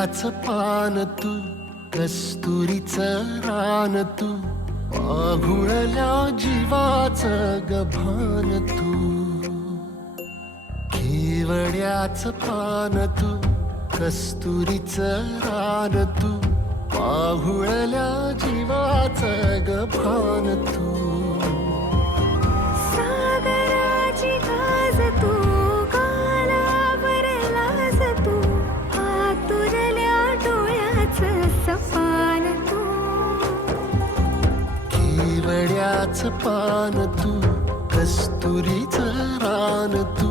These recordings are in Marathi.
केवड्याचं पान तू, कस्तुरीचं रान तू, पाघुळल्या जीवाचं गभान तू. केवड्याचं पान तू, कस्तुरीचं रान तू, पाघुळल्या जीवाचं गभान तू. सागराची गाज तू, गालावर लाज तू, आतुरल्या डोळ्याचं सपान तू. केवड्याचं पान तू, कस्तुरीचं रान तू,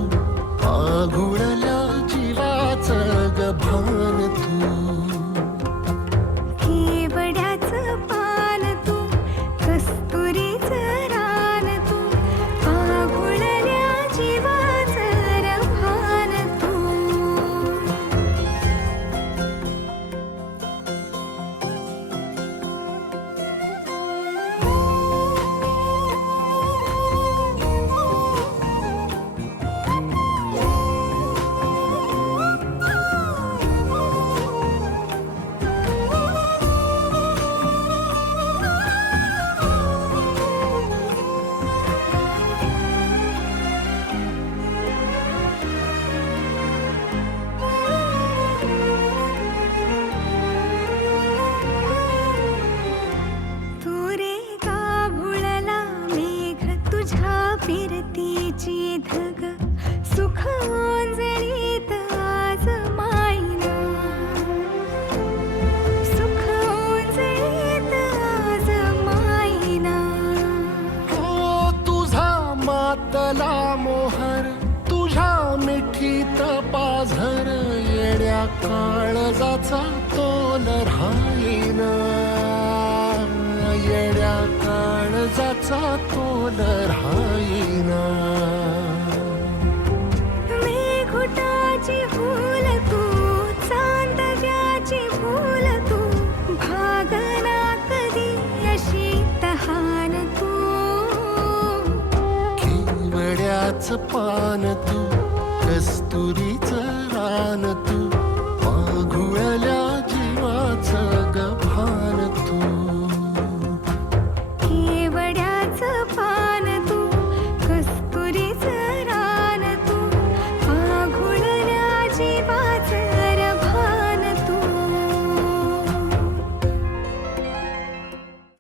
पाघुळल्या जीवाचं गभान तू. केवड्याचं पान तू, कस्तुरीचं रान तू, पाघुळल्या जीवाचं रभान तू. फिरतीची धग सुख ओंजळीत आज मायना. सुख ओंजळीत आज मायना. हो तुझा मातला मोहर, तुझ्या मिठीत पाझर, येड्या काळजाचा तोल राहीना. येड्या काळजाचा तोल राहीना. मेघुटाची फूल तू, चांदव्याची फूल तू, भागना कधी अशी तहान तू. केवड्याचं पान तू, कस्तुरीचं रान तू, पाघुळल्या